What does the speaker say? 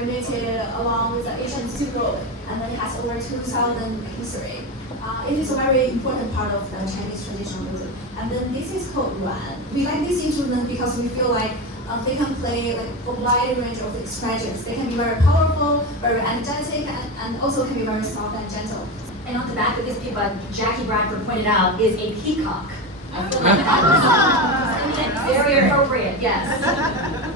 originated along with the ancient Silk Road, and then it has over 2,000 history. It is a very important part of the Chinese traditional music. And then this is called Yuan. We like this instrument because we feel like they can play like a wide range of expressions. They can be very powerful, very energetic, and also can be very soft and gentle. And on the back of this pipa, Jackie Bradford pointed out, is a peacock. I feel like that was very appropriate, yes.